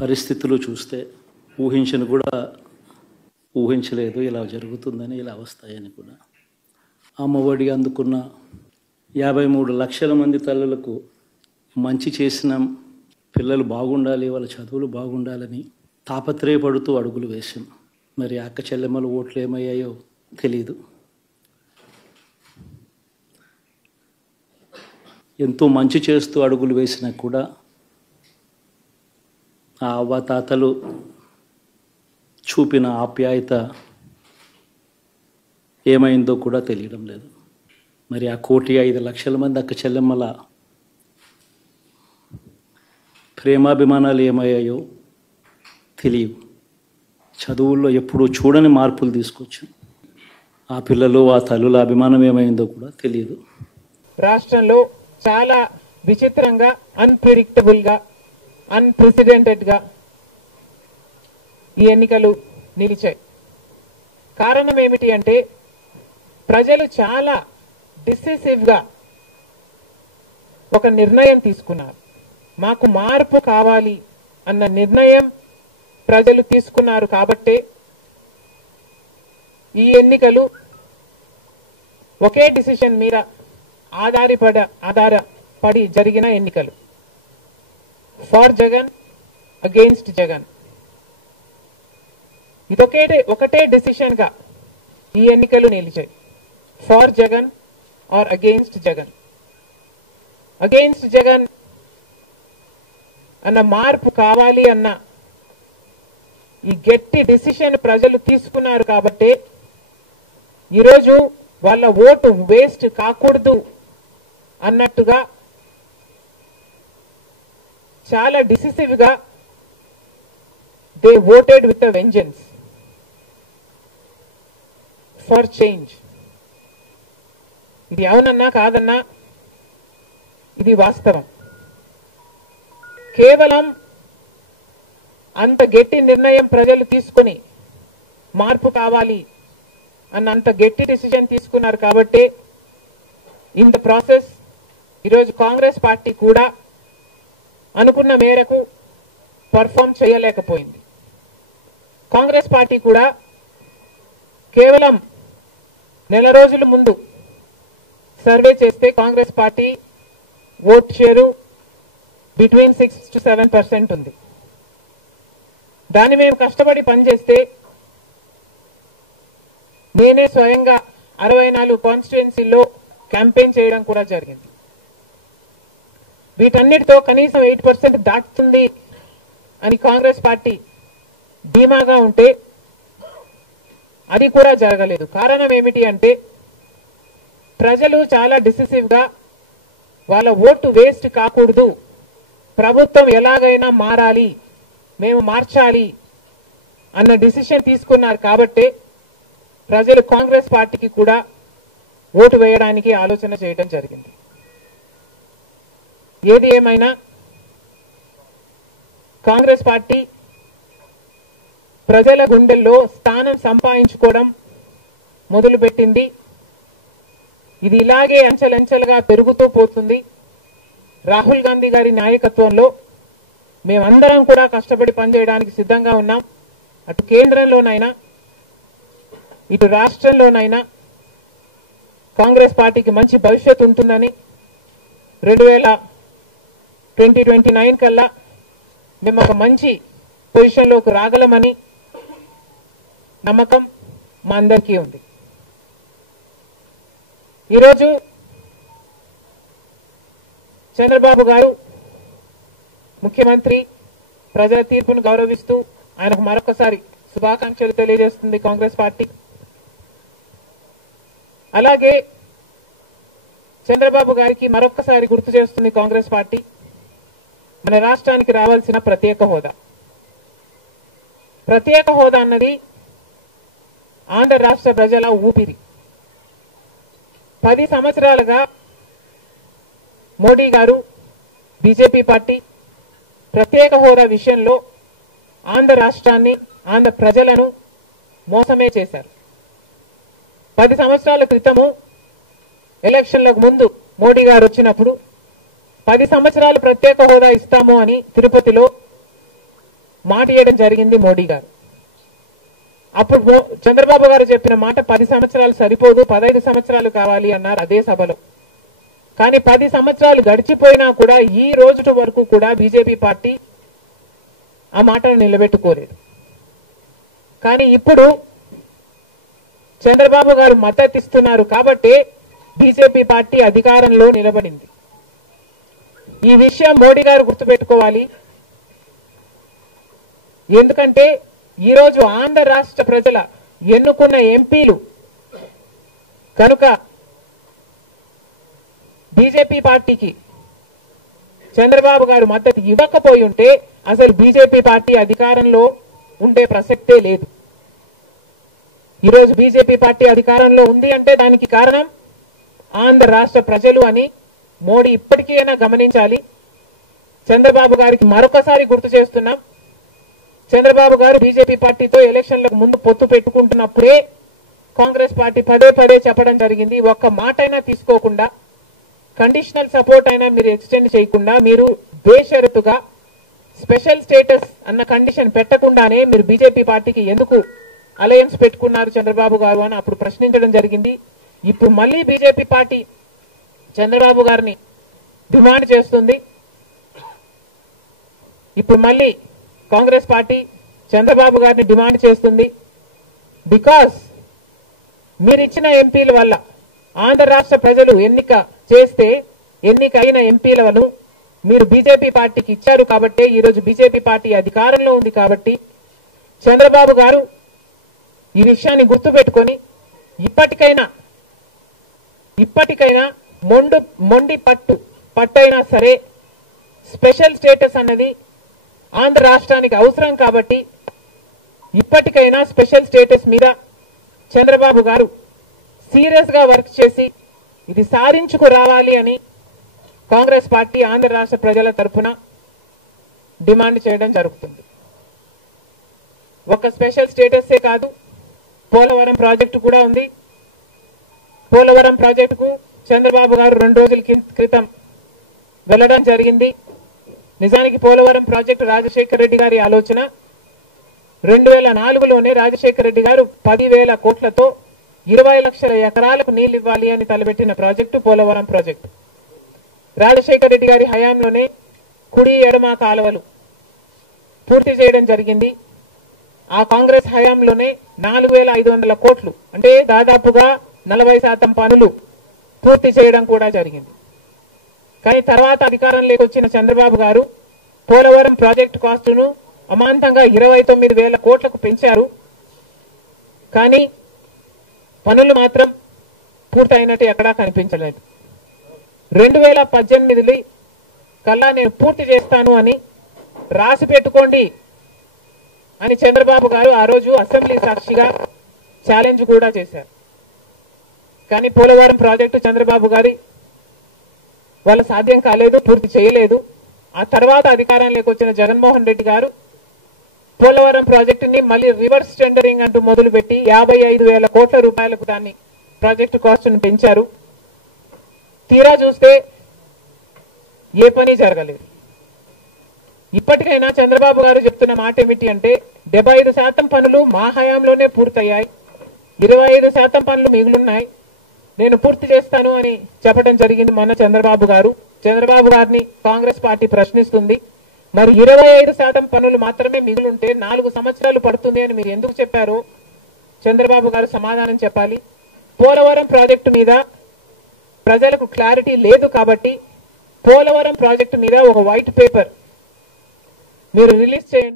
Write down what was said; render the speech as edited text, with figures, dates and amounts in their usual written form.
పరిస్థితులు చూస్తే ఊహించను కూడా ఊహించలేదు ఇలా జరుగుతుందని, ఇలా వస్తాయని కూడా. అమ్మఒడి అందుకున్న 53 లక్షల మంది తల్లులకు మంచి చేసిన పిల్లలు బాగుండాలి, వాళ్ళ చదువులు బాగుండాలని తాపత్రయపడుతూ అడుగులు వేసాం. మరి అక్క చెల్లెమ్మల ఓట్లు ఏమయ్యాయో తెలీదు. ఎంతో మంచి చేస్తూ అడుగులు వేసినా కూడా ఆ అవ్వాతాతలు చూపిన ఆప్యాయత ఏమైందో కూడా తెలియడం లేదు. మరి ఆ 1,05,00,000 మంది అక్క చెల్లెమ్మల ప్రేమాభిమానాలు ఏమయ్యాయో తెలియవు. చదువుల్లో ఎప్పుడూ చూడని మార్పులు తీసుకొచ్చాం. ఆ పిల్లలు, ఆ తల్లుల అభిమానం ఏమైందో కూడా తెలియదు. రాష్ట్రంలో చాలా విచిత్రంగా, అన్ప్రెడిక్టబుల్గా, అన్ప్రెసిడెంటెడ్గా ఈ ఎన్నికలు నిలిచాయి. కారణం ఏమిటి అంటే ప్రజలు చాలా డిసిసివ్గా ఒక నిర్ణయం తీసుకున్నారు. మాకు మార్పు కావాలి అన్న నిర్ణయం ప్రజలు తీసుకున్నారు. కాబట్టే ఈ ఎన్నికలు ఒకే డిసిషన్ మీద ఆధారపడి జరిగిన ఎన్నికలు. For Jagan, against Jagan. ఒకటే డిసిషన్ గా ఈ ఎన్నికలు నిలిచాయి. For Jagan or against Jagan. Against Jagan అన్న మార్పు కావాలి అన్న ఈ గట్టి డిసిషన్ ప్రజలు తీసుకున్నారు. కాబట్టి ఈరోజు వాళ్ళ ఓటు వేస్ట్ కాకూడదు అన్నట్టుగా చాలా డిసిసివ్ గా they voted with a vengeance for change. ఇది అవునన్నా కాదన్నా ఇది వాస్తవం. కేవలం అంత గట్టి నిర్ణయం ప్రజలు తీసుకుని మార్పు కావాలి అన్న అంత గట్టి డిసిజన్ తీసుకున్నారు. కాబట్టి ఇన్ ద ప్రాసెస్ ఈరోజు కాంగ్రెస్ పార్టీ కూడా అనుకున్న మేరకు పర్ఫామ్ చేయలేకపోయింది. కాంగ్రెస్ పార్టీ కూడా కేవలం నెల రోజుల ముందు సర్వే చేస్తే Congress party vote share between 6 to 7% ఉంది. దాన్ని మేము కష్టపడి పనిచేస్తే నేనే స్వయంగా 64 కాన్స్టిట్యుయెన్సీల్లో క్యాంపెయిన్ చేయడం కూడా జరిగింది. వీటన్నిటితో కనీసం 8% దాటుతుంది అని కాంగ్రెస్ పార్టీ ధీమాగా ఉంటే అది కూడా జరగలేదు. కారణం ఏమిటి అంటే ప్రజలు చాలా డిసిసివ్ గా వాళ్ళ ఓటు వేస్ట్ కాకూడదు, ప్రభుత్వం ఎలాగైనా మారాలి, మేము మార్చాలి అన్న డిసిషన్ తీసుకున్నారు. కాబట్టి ప్రజలు కాంగ్రెస్ పార్టీకి కూడా ఓటు వేయడానికి ఆలోచన చేయడం జరిగింది. ఏది ఏమైనా కాంగ్రెస్ పార్టీ ప్రజల గుండెల్లో స్థానం సంపాదించుకోవడం మొదలుపెట్టింది. ఇది ఇలాగే అంచెలంచెలుగా పెరుగుతూ పోతుంది. రాహుల్ గాంధీ గారి నాయకత్వంలో మేమందరం కూడా కష్టపడి పనిచేయడానికి సిద్ధంగా ఉన్నాం. అటు కేంద్రంలోనైనా ఇటు రాష్ట్రంలోనైనా కాంగ్రెస్ పార్టీకి మంచి భవిష్యత్తు ఉంటుందని 2029 కల్లా మేము ఒక మంచి పొజిషన్లోకి రాగలమని నమ్మకం మా అందరికీ ఉంది. ఈరోజు చంద్రబాబు గారు ముఖ్యమంత్రి ప్రజల తీర్పును గౌరవిస్తూ ఆయనకు మరొకసారి శుభాకాంక్షలు తెలియజేస్తుంది కాంగ్రెస్ పార్టీ. అలాగే చంద్రబాబు గారికి మరొకసారి గుర్తు చేస్తుంది కాంగ్రెస్ పార్టీ మన రాష్ట్రానికి రావాల్సిన ప్రత్యేక హోదా. ప్రత్యేక హోదా అన్నది ఆంధ్ర రాష్ట్ర ప్రజల ఊపిరి. 10 సంవత్సరాలుగా మోడీ గారు, బీజేపీ పార్టీ ప్రత్యేక హోదా విషయంలో ఆంధ్ర రాష్ట్రాన్ని, ఆంధ్ర ప్రజలను మోసమే చేశారు. 10 సంవత్సరాల క్రితము ఎలక్షన్లకు ముందు మోడీ గారు వచ్చినప్పుడు 10 సంవత్సరాలు ప్రత్యేక హోదా ఇస్తాము అని తిరుపతిలో మాట ఇవ్వడం జరిగింది మోడీ గారు. అప్పుడు చంద్రబాబు గారు చెప్పిన మాట 10 సంవత్సరాలు సరిపోదు, 15 సంవత్సరాలు కావాలి అన్నారు అదే సభలో. కానీ 10 సంవత్సరాలు గడిచిపోయినా కూడా ఈ రోజు వరకు కూడా బీజేపీ పార్టీ ఆ మాటను నిలబెట్టుకోలేదు. కానీ ఇప్పుడు చంద్రబాబు గారు మద్దతు ఇస్తున్నారు కాబట్టి బీజేపీ పార్టీ అధికారంలో నిలబడింది. ఈ విషయం మోడీ గారు గుర్తుపెట్టుకోవాలి. ఎందుకంటే ఈరోజు ఆంధ్ర రాష్ట్ర ప్రజల ఎన్నుకున్న ఎంపీలు కనుక బీజేపీ పార్టీకి చంద్రబాబు గారు మద్దతు ఇవ్వకపోయి ఉంటే అసలు బీజేపీ పార్టీ అధికారంలో ఉండే ప్రసక్తే లేదు. ఈరోజు బీజేపీ పార్టీ అధికారంలో ఉంది అంటే దానికి కారణం ఆంధ్ర రాష్ట్ర ప్రజలు అని మోడీ ఇప్పటికైనా గమనించాలి. చంద్రబాబు గారికి మరొకసారి గుర్తు చేస్తున్నాం, చంద్రబాబు గారు బీజేపీ పార్టీతో ఎలక్షన్లకు ముందు పొత్తు పెట్టుకుంటున్నప్పుడే కాంగ్రెస్ పార్టీ పదే పదే చెప్పడం జరిగింది, ఒక్క మాట అయినా తీసుకోకుండా, కండిషనల్ సపోర్ట్ అయినా మీరు ఎక్స్టెండ్ చేయకుండా, మీరు బేషరతుగా స్పెషల్ స్టేటస్ అన్న కండిషన్ పెట్టకుండానే మీరు బీజేపీ పార్టీకి ఎందుకు అలయన్స్ పెట్టుకున్నారు చంద్రబాబు గారు అని అప్పుడు ప్రశ్నించడం జరిగింది. ఇప్పుడు మళ్ళీ బీజేపీ పార్టీ చంద్రబాబు గారిని డిమాండ్ చేస్తుంది. ఇప్పుడు మళ్ళీ కాంగ్రెస్ పార్టీ చంద్రబాబు గారిని డిమాండ్ చేస్తుంది. బికాస్ మీరు ఇచ్చిన ఎంపీల వల్ల ఆంధ్ర రాష్ట్ర ప్రజలు ఎన్నికైన ఎంపీలను మీరు బీజేపీ పార్టీకి ఇచ్చారు కాబట్టి ఈరోజు బీజేపీ పార్టీ అధికారంలో ఉంది కాబట్టి చంద్రబాబు గారు ఈ విషయాన్ని గుర్తుపెట్టుకొని ఇప్పటికైనా మొండి పట్టైనా సరే స్పెషల్ స్టేటస్ అన్నది ఆంధ్ర రాష్ట్రానికి అవసరం కాబట్టి ఇప్పటికైనా స్పెషల్ స్టేటస్ మీద చంద్రబాబు గారు సీరియస్ గా వర్క్ చేసి ఇది సాధించుకు రావాలి అని కాంగ్రెస్ పార్టీ ఆంధ్ర రాష్ట్ర ప్రజల తరఫున డిమాండ్ చేయడం జరుగుతుంది. ఒక స్పెషల్ స్టేటసే కాదు, పోలవరం ప్రాజెక్టు కూడా ఉంది. పోలవరం ప్రాజెక్టుకు చంద్రబాబు గారు 2 రోజుల క్రితం వెళ్లడం జరిగింది. నిజానికి పోలవరం ప్రాజెక్టు రాజశేఖర రెడ్డి గారి ఆలోచన. 2004లోనే రాజశేఖర రెడ్డి గారు 10,000 కోట్లతో 20 లక్షల ఎకరాలకు నీళ్లు ఇవ్వాలి అని తలపెట్టిన ప్రాజెక్టు పోలవరం ప్రాజెక్టు. రాజశేఖర రెడ్డి గారి హయాంలోనే కుడి ఎడమ కాలువలు పూర్తి చేయడం జరిగింది. ఆ కాంగ్రెస్ హయాంలోనే 4,500 కోట్లు అంటే దాదాపుగా 40% పనులు పూర్తి చేయడం కూడా జరిగింది. కానీ తర్వాత అధికారంలోకి వచ్చిన చంద్రబాబు గారు పోలవరం ప్రాజెక్టు కాస్టును అమాంతంగా 29,000 కోట్లకు పెంచారు. కానీ పనులు మాత్రం పూర్తయినట్టు ఎక్కడా కనిపించలేదు. 2018 కల్లా నేను పూర్తి చేస్తాను అని రాసి పెట్టుకోండి అని చంద్రబాబు గారు ఆ రోజు అసెంబ్లీ సాక్షిగా ఛాలెంజ్ కూడా చేశారు. కానీ పోలవరం ప్రాజెక్టు చంద్రబాబు గారి వాళ్ళ సాధ్యం కాలేదు, పూర్తి చేయలేదు. ఆ తర్వాత అధికారంలోకి వచ్చిన జగన్మోహన్ రెడ్డి గారు పోలవరం ప్రాజెక్టుని మళ్ళీ రివర్స్ టెండరింగ్ అంటూ మొదలుపెట్టి 55,000 కోట్ల రూపాయలకు దాన్ని ప్రాజెక్టు కాస్ట్ను పెంచారు. తీరా చూస్తే ఏ పని జరగలేదు. ఇప్పటికైనా చంద్రబాబు గారు చెప్తున్న మాట ఏమిటి అంటే 75% పనులు మా హయాంలోనే పూర్తయ్యాయి, 25% పనులు మిగులున్నాయి, నేను పూర్తి చేస్తాను అని చెప్పడం జరిగింది మొన్న చంద్రబాబు గారు. చంద్రబాబు గారిని కాంగ్రెస్ పార్టీ ప్రశ్నిస్తుంది, మరి 25% పనులు మాత్రమే మిగులుంటే 4 సంవత్సరాలు పడుతుంది అని మీరు ఎందుకు చెప్పారో చంద్రబాబు గారు సమాధానం చెప్పాలి. పోలవరం ప్రాజెక్టు మీద ప్రజలకు క్లారిటీ లేదు కాబట్టి పోలవరం ప్రాజెక్టు మీద ఒక వైట్ పేపర్ మీరు రిలీజ్ చేయండి.